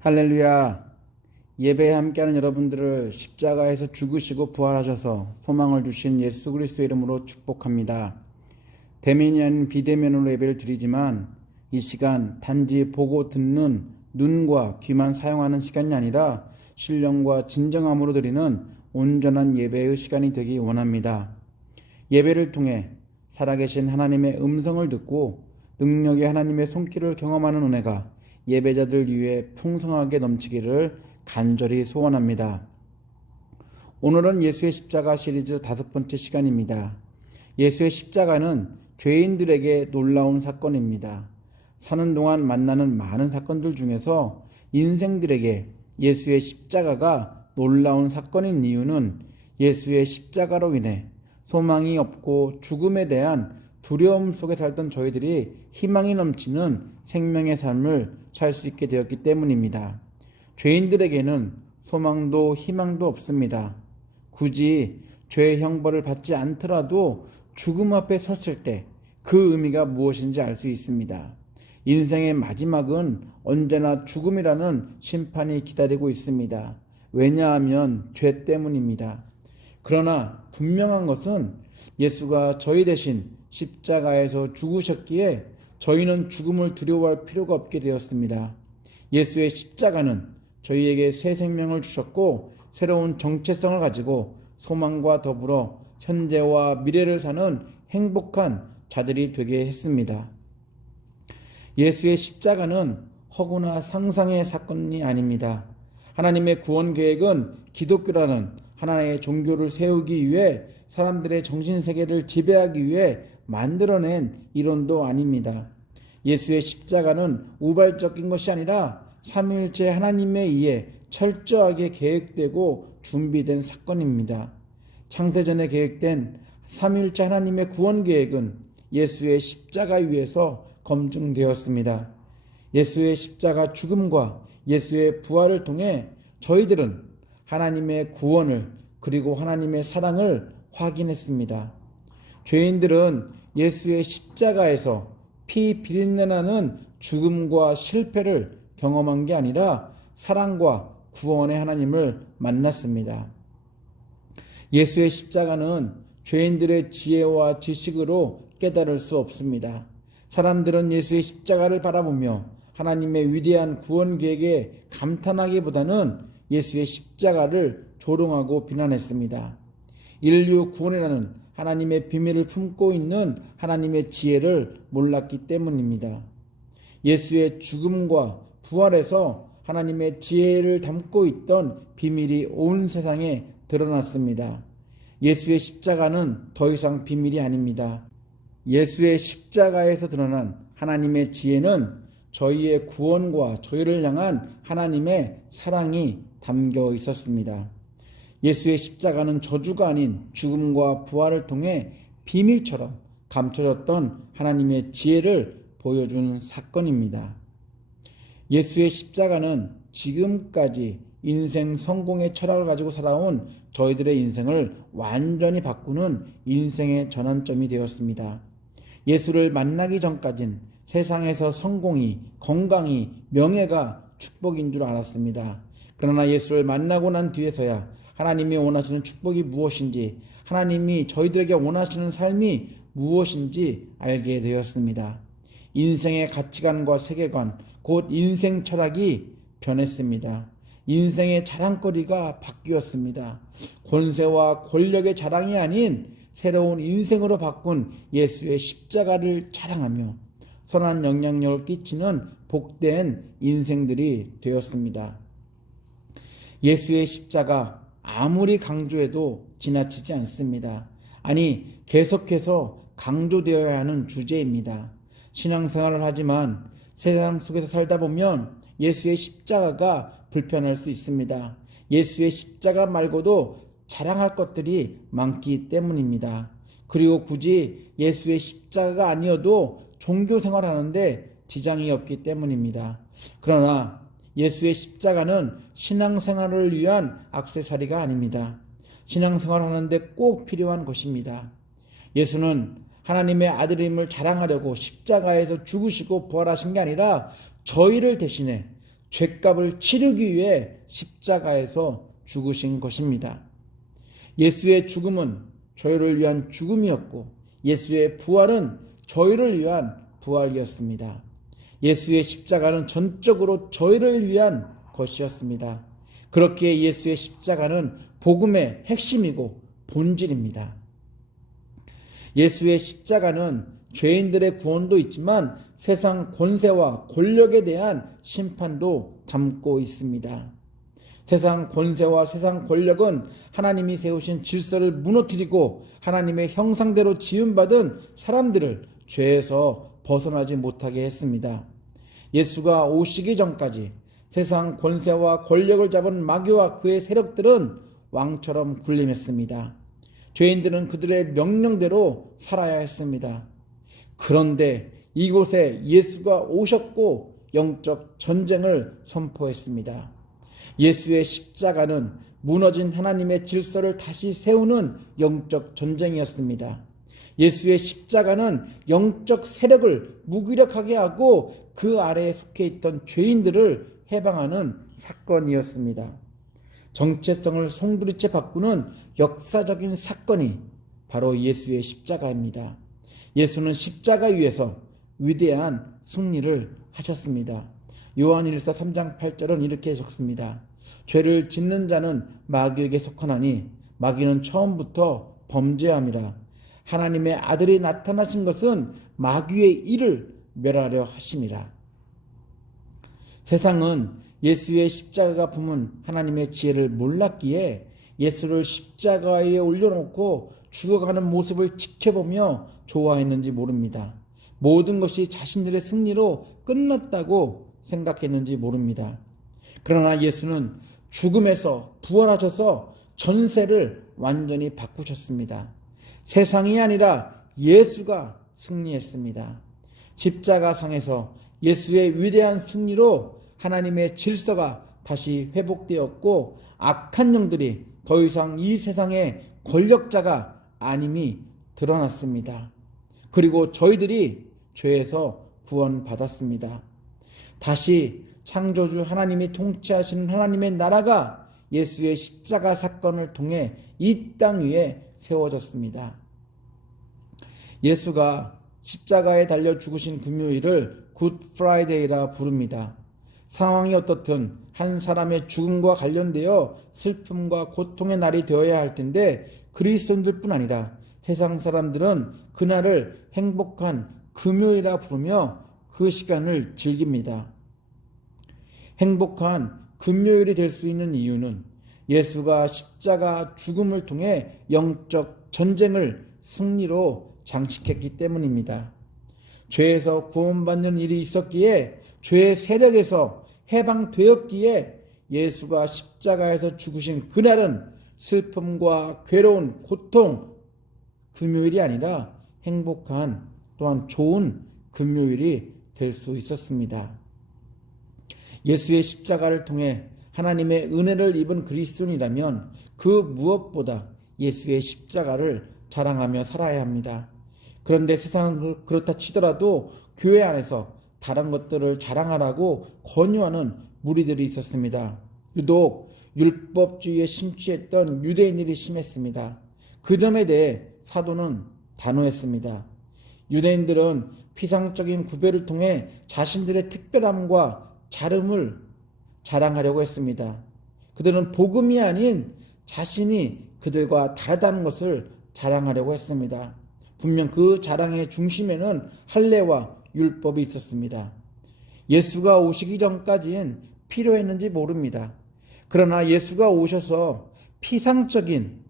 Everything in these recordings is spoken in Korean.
할렐루야. 예배에 함께하는 여러분들을 십자가에서 죽으시고 부활하셔서 소망을 주신 예수 그리스도의 이름으로 축복합니다. 대면이 아닌 비대면으로 예배를 드리지만 이 시간 단지 보고 듣는 눈과 귀만 사용하는 시간이 아니라 신령과 진정함으로 드리는 온전한 예배의 시간이 되기 원합니다. 예배를 통해 살아계신 하나님의 음성을 듣고 능력의 하나님의 손길을 경험하는 은혜가 예배자들 위해 풍성하게 넘치기를 간절히 소원합니다. 오늘은 예수의 십자가 시리즈 5번째 시간입니다. 예수의 십자가는 죄인들에게 놀라운 사건입니다. 사는 동안 만나는 많은 사건들 중에서 인생들에게 예수의 십자가가 놀라운 사건인 이유는 예수의 십자가로 인해 소망이 없고 죽음에 대한 두려움 속에 살던 저희들이 희망이 넘치는 생명의 삶을 살 수 있게 되었기 때문입니다. 죄인들에게는 소망도 희망도 없습니다. 굳이 죄의 형벌을 받지 않더라도 죽음 앞에 섰을 때 그 의미가 무엇인지 알 수 있습니다. 인생의 마지막은 언제나 죽음이라는 심판이 기다리고 있습니다. 왜냐하면 죄 때문입니다. 그러나 분명한 것은 예수가 저희 대신 십자가에서 죽으셨기에 저희는 죽음을 두려워할 필요가 없게 되었습니다. 예수의 십자가는 저희에게 새 생명을 주셨고 새로운 정체성을 가지고 소망과 더불어 현재와 미래를 사는 행복한 자들이 되게 했습니다. 예수의 십자가는 허구나 상상의 사건이 아닙니다. 하나님의 구원 계획은 기독교라는 하나의 종교를 세우기 위해 사람들의 정신세계를 지배하기 위해 만들어낸 이론도 아닙니다. 예수의 십자가는 우발적인 것이 아니라 삼위일체 하나님에 의해 철저하게 계획되고 준비된 사건입니다. 창세전에 계획된 삼위일체 하나님의 구원 계획은 예수의 십자가 위에서 검증되었습니다. 예수의 십자가 죽음과 예수의 부활을 통해 저희들은 하나님의 구원을 그리고 하나님의 사랑을 확인했습니다. 죄인들은 예수의 십자가에서 피 비린내나는 죽음과 실패를 경험한 게 아니라 사랑과 구원의 하나님을 만났습니다. 예수의 십자가는 죄인들의 지혜와 지식으로 깨달을 수 없습니다. 사람들은 예수의 십자가를 바라보며 하나님의 위대한 구원 계획에 감탄하기보다는 예수의 십자가를 조롱하고 비난했습니다. 인류 구원이라는 하나님의 비밀을 품고 있는 하나님의 지혜를 몰랐기 때문입니다. 예수의 죽음과 부활에서 하나님의 지혜를 담고 있던 비밀이 온 세상에 드러났습니다. 예수의 십자가는 더 이상 비밀이 아닙니다. 예수의 십자가에서 드러난 하나님의 지혜는 저희의 구원과 저희를 향한 하나님의 사랑이 담겨 있었습니다. 예수의 십자가는 저주가 아닌 죽음과 부활을 통해 비밀처럼 감춰졌던 하나님의 지혜를 보여준 사건입니다. 예수의 십자가는 지금까지 인생 성공의 철학을 가지고 살아온 저희들의 인생을 완전히 바꾸는 인생의 전환점이 되었습니다. 예수를 만나기 전까진 세상에서 성공이, 건강이, 명예가 축복인 줄 알았습니다. 그러나 예수를 만나고 난 뒤에서야 하나님이 원하시는 축복이 무엇인지, 하나님이 저희들에게 원하시는 삶이 무엇인지 알게 되었습니다. 인생의 가치관과 세계관, 곧 인생 철학이 변했습니다. 인생의 자랑거리가 바뀌었습니다. 권세와 권력의 자랑이 아닌 새로운 인생으로 바꾼 예수의 십자가를 자랑하며 선한 영향력을 끼치는 복된 인생들이 되었습니다. 예수의 십자가 아무리 강조해도 지나치지 않습니다. 아니, 계속해서 강조되어야 하는 주제입니다. 신앙생활을 하지만 세상 속에서 살다 보면 예수의 십자가가 불편할 수 있습니다. 예수의 십자가 말고도 자랑할 것들이 많기 때문입니다. 그리고 굳이 예수의 십자가가 아니어도 종교생활하는데 지장이 없기 때문입니다. 그러나 예수의 십자가는 신앙생활을 위한 액세서리가 아닙니다. 신앙생활하는데 꼭 필요한 것입니다. 예수는 하나님의 아들임을 자랑하려고 십자가에서 죽으시고 부활하신 게 아니라 저희를 대신해 죄값을 치르기 위해 십자가에서 죽으신 것입니다. 예수의 죽음은 저희를 위한 죽음이었고 예수의 부활은 저희를 위한 부활이었습니다. 예수의 십자가는 전적으로 저희를 위한 것이었습니다. 그렇기에 예수의 십자가는 복음의 핵심이고 본질입니다. 예수의 십자가는 죄인들의 구원도 있지만 세상 권세와 권력에 대한 심판도 담고 있습니다. 세상 권세와 세상 권력은 하나님이 세우신 질서를 무너뜨리고 하나님의 형상대로 지음받은 사람들을 죄에서 벗어나지 못하게 했습니다. 예수가 오시기 전까지 세상 권세와 권력을 잡은 마귀와 그의 세력들은 왕처럼 군림했습니다. 죄인들은 그들의 명령대로 살아야 했습니다. 그런데 이곳에 예수가 오셨고 영적 전쟁을 선포했습니다. 예수의 십자가는 무너진 하나님의 질서를 다시 세우는 영적 전쟁이었습니다. 예수의 십자가는 영적 세력을 무기력하게 하고 그 아래에 속해 있던 죄인들을 해방하는 사건이었습니다. 정체성을 송두리째 바꾸는 역사적인 사건이 바로 예수의 십자가입니다. 예수는 십자가 위에서 위대한 승리를 하셨습니다. 요한일서 3장 8절은 이렇게 적습니다. 죄를 짓는 자는 마귀에게 속하나니 마귀는 처음부터 범죄함이라. 하나님의 아들이 나타나신 것은 마귀의 일을 멸하려 하심이라. 세상은 예수의 십자가가 품은 하나님의 지혜를 몰랐기에 예수를 십자가에 올려놓고 죽어가는 모습을 지켜보며 좋아했는지 모릅니다. 모든 것이 자신들의 승리로 끝났다고 생각했는지 모릅니다. 그러나 예수는 죽음에서 부활하셔서 전세를 완전히 바꾸셨습니다. 세상이 아니라 예수가 승리했습니다. 십자가상에서 예수의 위대한 승리로 하나님의 질서가 다시 회복되었고 악한 영들이 더 이상 이 세상의 권력자가 아님이 드러났습니다. 그리고 저희들이 죄에서 구원받았습니다. 다시 창조주 하나님이 통치하시는 하나님의 나라가 예수의 십자가 사건을 통해 이 땅 위에 세워졌습니다. 예수가 십자가에 달려 죽으신 금요일을 굿 프라이데이라 부릅니다. 상황이 어떻든 한 사람의 죽음과 관련되어 슬픔과 고통의 날이 되어야 할 텐데 그리스도인들뿐 아니라 세상 사람들은 그날을 행복한 금요일이라 부르며 그 시간을 즐깁니다. 행복한 금요일이 될 수 있는 이유는 예수가 십자가 죽음을 통해 영적 전쟁을 승리로 장식했기 때문입니다. 죄에서 구원받는 일이 있었기에 죄의 세력에서 해방되었기에 예수가 십자가에서 죽으신 그날은 슬픔과 괴로운 고통 금요일이 아니라 행복한 또한 좋은 금요일이 될 수 있었습니다. 예수의 십자가를 통해 하나님의 은혜를 입은 그리스도인이라면 그 무엇보다 예수의 십자가를 자랑하며 살아야 합니다. 그런데 세상은 그렇다 치더라도 교회 안에서 다른 것들을 자랑하라고 권유하는 무리들이 있었습니다. 유독 율법주의에 심취했던 유대인들이 심했습니다. 그 점에 대해 사도는 단호했습니다. 유대인들은 피상적인 구별을 통해 자신들의 특별함과 자름을 자랑하려고 했습니다. 그들은 복음이 아닌 자신이 그들과 다르다는 것을 자랑하려고 했습니다. 분명 그 자랑의 중심에는 할례와 율법이 있었습니다. 예수가 오시기 전까지는 필요했는지 모릅니다. 그러나 예수가 오셔서 피상적인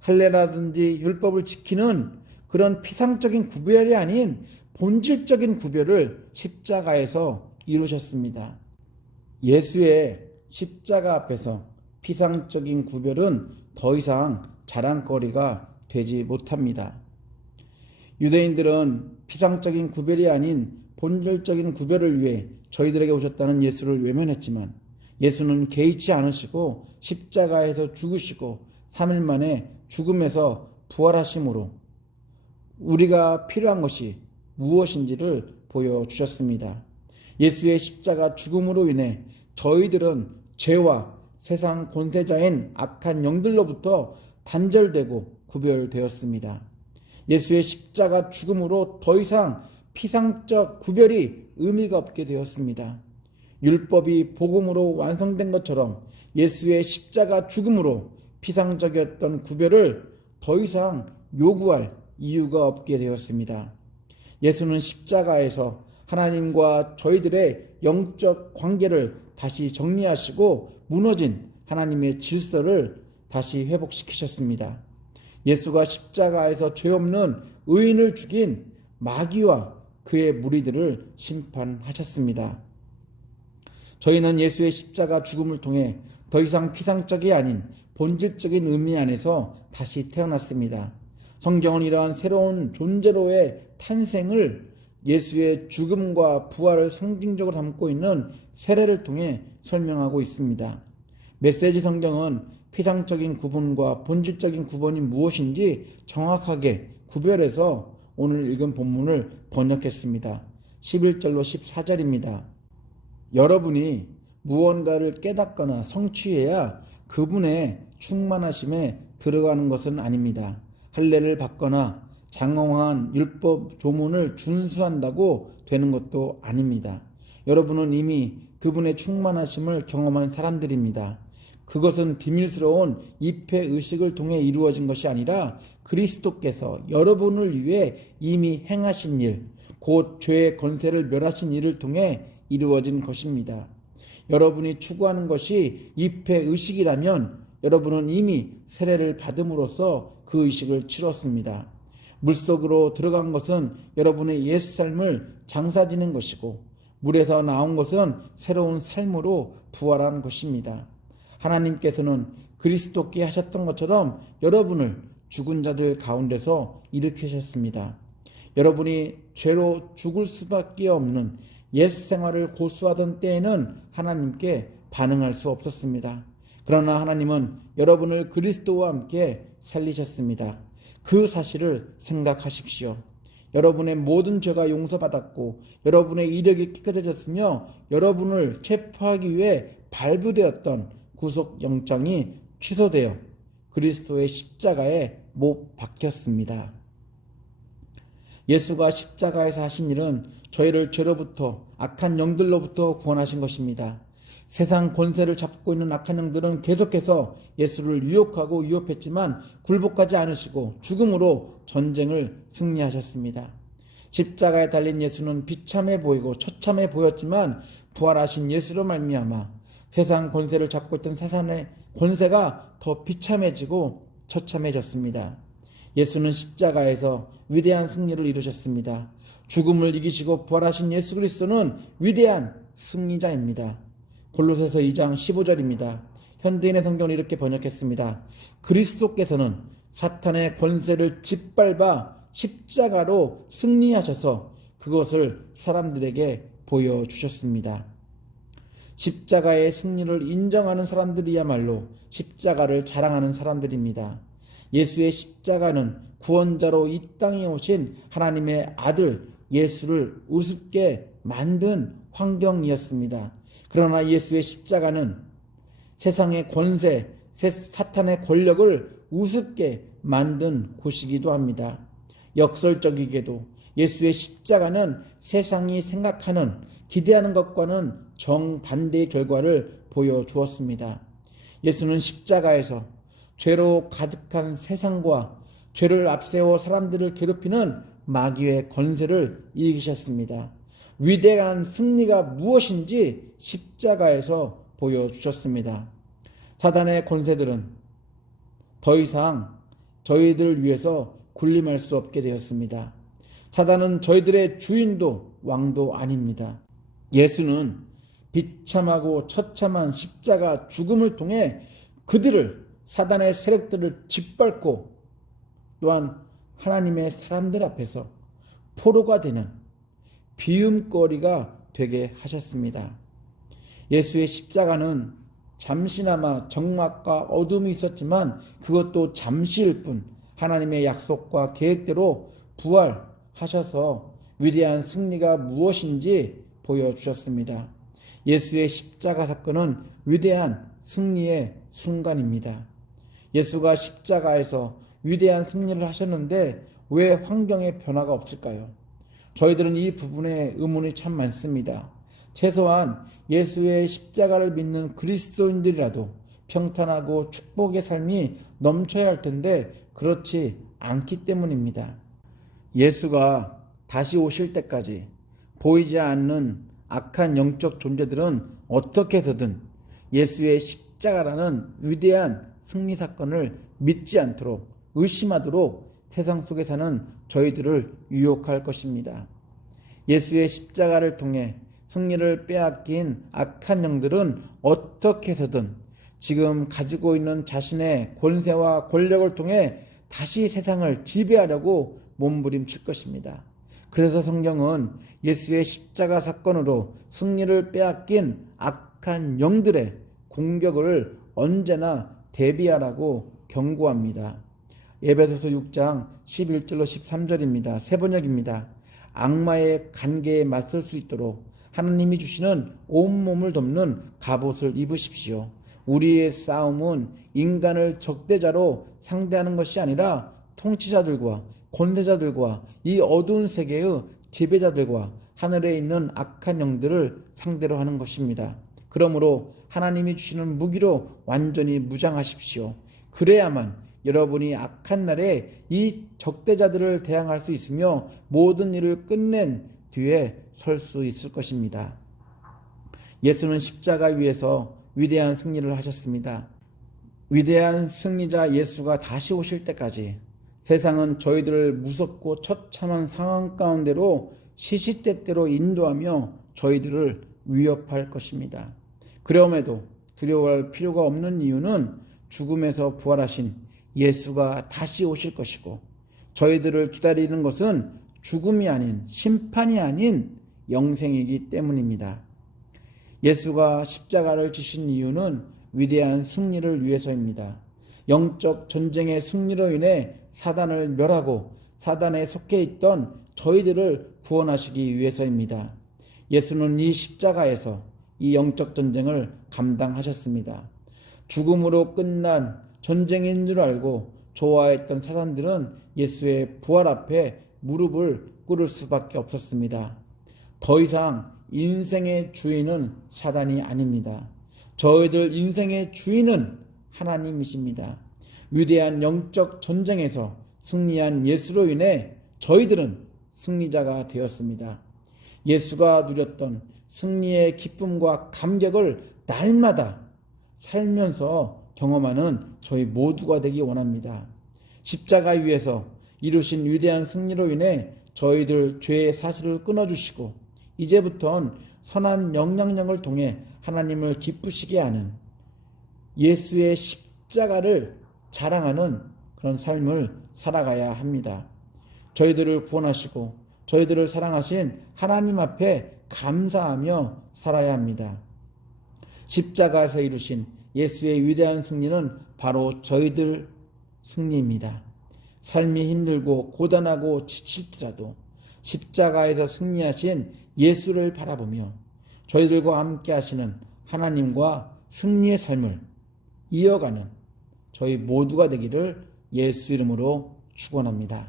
할례라든지 율법을 지키는 그런 피상적인 구별이 아닌 본질적인 구별을 십자가에서 이루셨습니다. 예수의 십자가 앞에서 피상적인 구별은 더 이상 자랑거리가 되지 못합니다. 유대인들은 피상적인 구별이 아닌 본질적인 구별을 위해 저희들에게 오셨다는 예수를 외면했지만 예수는 개의치 않으시고 십자가에서 죽으시고 3일 만에 죽음에서 부활하심으로 우리가 필요한 것이 무엇인지를 보여주셨습니다. 예수의 십자가 죽음으로 인해 저희들은 죄와 세상 권세자인 악한 영들로부터 단절되고 구별되었습니다. 예수의 십자가 죽음으로 더 이상 피상적 구별이 의미가 없게 되었습니다. 율법이 복음으로 완성된 것처럼 예수의 십자가 죽음으로 피상적이었던 구별을 더 이상 요구할 이유가 없게 되었습니다. 예수는 십자가에서 하나님과 저희들의 영적 관계를 다시 정리하시고 무너진 하나님의 질서를 다시 회복시키셨습니다. 예수가 십자가에서 죄 없는 의인을 죽인 마귀와 그의 무리들을 심판하셨습니다. 저희는 예수의 십자가 죽음을 통해 더 이상 피상적이 아닌 본질적인 의미 안에서 다시 태어났습니다. 성경은 이러한 새로운 존재로의 탄생을 예수의 죽음과 부활을 상징적으로 담고 있는 세례를 통해 설명하고 있습니다. 메시지 성경은 피상적인 구분과 본질적인 구분이 무엇인지 정확하게 구별해서 오늘 읽은 본문을 번역했습니다. 11절로 14절입니다. 여러분이 무언가를 깨닫거나 성취해야 그분의 충만하심에 들어가는 것은 아닙니다. 할례를 받거나 장엄한 율법 조문을 준수한다고 되는 것도 아닙니다. 여러분은 이미 그분의 충만하심을 경험한 사람들입니다. 그것은 비밀스러운 입회의식을 통해 이루어진 것이 아니라 그리스도께서 여러분을 위해 이미 행하신 일, 곧 죄의 권세를 멸하신 일을 통해 이루어진 것입니다. 여러분이 추구하는 것이 입회의식이라면 여러분은 이미 세례를 받음으로써 그 의식을 치렀습니다. 물속으로 들어간 것은 여러분의 옛삶을 장사지는 것이고 물에서 나온 것은 새로운 삶으로 부활한 것입니다. 하나님께서는 그리스도께 하셨던 것처럼 여러분을 죽은 자들 가운데서 일으키셨습니다. 여러분이 죄로 죽을 수밖에 없는 옛 생활을 고수하던 때에는 하나님께 반응할 수 없었습니다. 그러나 하나님은 여러분을 그리스도와 함께 살리셨습니다. 그 사실을 생각하십시오. 여러분의 모든 죄가 용서받았고 여러분의 이력이 깨끗해졌으며 여러분을 체포하기 위해 발부되었던 구속영장이 취소되어 그리스도의 십자가에 못 박혔습니다. 예수가 십자가에서 하신 일은 저희를 죄로부터 악한 영들로부터 구원하신 것입니다. 세상 권세를 잡고 있는 악한 영들은 계속해서 예수를 유혹하고 위협했지만 굴복하지 않으시고 죽음으로 전쟁을 승리하셨습니다. 십자가에 달린 예수는 비참해 보이고 처참해 보였지만 부활하신 예수로 말미암아 세상 권세를 잡고 있던 사탄의 권세가 더 비참해지고 처참해졌습니다. 예수는 십자가에서 위대한 승리를 이루셨습니다. 죽음을 이기시고 부활하신 예수 그리스도는 위대한 승리자입니다. 골로새서 2장 15절입니다. 현대인의 성경은 이렇게 번역했습니다. 그리스도께서는 사탄의 권세를 짓밟아 십자가로 승리하셔서 그것을 사람들에게 보여주셨습니다. 십자가의 승리를 인정하는 사람들이야말로 십자가를 자랑하는 사람들입니다. 예수의 십자가는 구원자로 이 땅에 오신 하나님의 아들 예수를 우습게 만든 환경이었습니다. 그러나 예수의 십자가는 세상의 권세, 사탄의 권력을 우습게 만든 곳이기도 합니다. 역설적이게도 예수의 십자가는 세상이 생각하는, 기대하는 것과는 정반대의 결과를 보여주었습니다. 예수는 십자가에서 죄로 가득한 세상과 죄를 앞세워 사람들을 괴롭히는 마귀의 권세를 이기셨습니다. 위대한 승리가 무엇인지 십자가에서 보여주셨습니다. 사단의 권세들은 더 이상 저희들을 위해서 군림할 수 없게 되었습니다. 사단은 저희들의 주인도 왕도 아닙니다. 예수는 비참하고 처참한 십자가 죽음을 통해 그들을, 사단의 세력들을 짓밟고 또한 하나님의 사람들 앞에서 포로가 되는 비움거리가 되게 하셨습니다. 예수의 십자가는 잠시나마 적막과 어둠이 있었지만 그것도 잠시일 뿐 하나님의 약속과 계획대로 부활하셔서 위대한 승리가 무엇인지 보여주셨습니다. 예수의 십자가 사건은 위대한 승리의 순간입니다. 예수가 십자가에서 위대한 승리를 하셨는데 왜 환경에 변화가 없을까요? 저희들은 이 부분에 의문이 참 많습니다. 최소한 예수의 십자가를 믿는 그리스도인들이라도 평탄하고 축복의 삶이 넘쳐야 할 텐데 그렇지 않기 때문입니다. 예수가 다시 오실 때까지 보이지 않는 악한 영적 존재들은 어떻게 해서든 예수의 십자가라는 위대한 승리 사건을 믿지 않도록 의심하도록 세상 속에 사는 저희들을 유혹할 것입니다. 예수의 십자가를 통해 승리를 빼앗긴 악한 영들은 어떻게 해서든 지금 가지고 있는 자신의 권세와 권력을 통해 다시 세상을 지배하려고 몸부림칠 것입니다. 그래서 성경은 예수의 십자가 사건으로 승리를 빼앗긴 악한 영들의 공격을 언제나 대비하라고 경고합니다. 에베소서 6장 11절로 13절입니다. 새 번역입니다. 악마의 관계에 맞설 수 있도록 하나님이 주시는 온몸을 덮는 갑옷을 입으십시오. 우리의 싸움은 인간을 적대자로 상대하는 것이 아니라 통치자들과 권세자들과 이 어두운 세계의 지배자들과 하늘에 있는 악한 영들을 상대로 하는 것입니다. 그러므로 하나님이 주시는 무기로 완전히 무장하십시오. 그래야만 여러분이 악한 날에 이 적대자들을 대항할 수 있으며 모든 일을 끝낸 뒤에 설 수 있을 것입니다. 예수는 십자가 위에서 위대한 승리를 하셨습니다. 위대한 승리자 예수가 다시 오실 때까지 세상은 저희들을 무섭고 처참한 상황 가운데로 시시때때로 인도하며 저희들을 위협할 것입니다. 그럼에도 두려워할 필요가 없는 이유는 죽음에서 부활하신 예수가 다시 오실 것이고 저희들을 기다리는 것은 죽음이 아닌 심판이 아닌 영생이기 때문입니다. 예수가 십자가를 지신 이유는 위대한 승리를 위해서입니다. 영적 전쟁의 승리로 인해 사단을 멸하고 사단에 속해 있던 저희들을 구원하시기 위해서입니다. 예수는 이 십자가에서 이 영적 전쟁을 감당하셨습니다. 죽음으로 끝난 전쟁인 줄 알고 좋아했던 사단들은 예수의 부활 앞에 무릎을 꿇을 수밖에 없었습니다. 더 이상 인생의 주인은 사단이 아닙니다. 저희들 인생의 주인은 하나님이십니다. 위대한 영적 전쟁에서 승리한 예수로 인해 저희들은 승리자가 되었습니다. 예수가 누렸던 승리의 기쁨과 감격을 날마다 살면서 경험하는 저희 모두가 되기 원합니다. 십자가 위에서 이루신 위대한 승리로 인해 저희들 죄의 사실을 끊어주시고 이제부턴 선한 영향력을 통해 하나님을 기쁘시게 하는 예수의 십자가를 자랑하는 그런 삶을 살아가야 합니다. 저희들을 구원하시고 저희들을 사랑하신 하나님 앞에 감사하며 살아야 합니다. 십자가에서 이루신 예수의 위대한 승리는 바로 저희들 승리입니다. 삶이 힘들고 고단하고 지칠지라도 십자가에서 승리하신 예수를 바라보며 저희들과 함께 하시는 하나님과 승리의 삶을 이어가는 저희 모두가 되기를 예수 이름으로 축원합니다.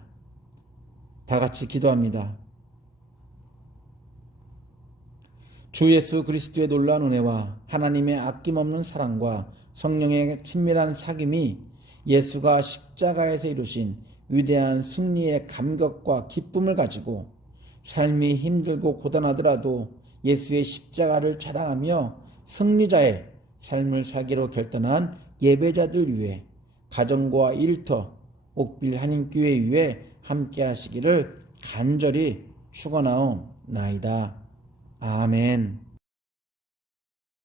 다 같이 기도합니다. 주 예수 그리스도의 놀라운 은혜와 하나님의 아낌없는 사랑과 성령의 친밀한 사귐이 예수가 십자가에서 이루신 위대한 승리의 감격과 기쁨을 가지고 삶이 힘들고 고단하더라도 예수의 십자가를 자랑하며 승리자의 삶을 살기로 결단한 예배자들 위해 가정과 일터, 옥빌 한인교회 위에 함께 하시기를 간절히 축원하옵나이다. 아멘.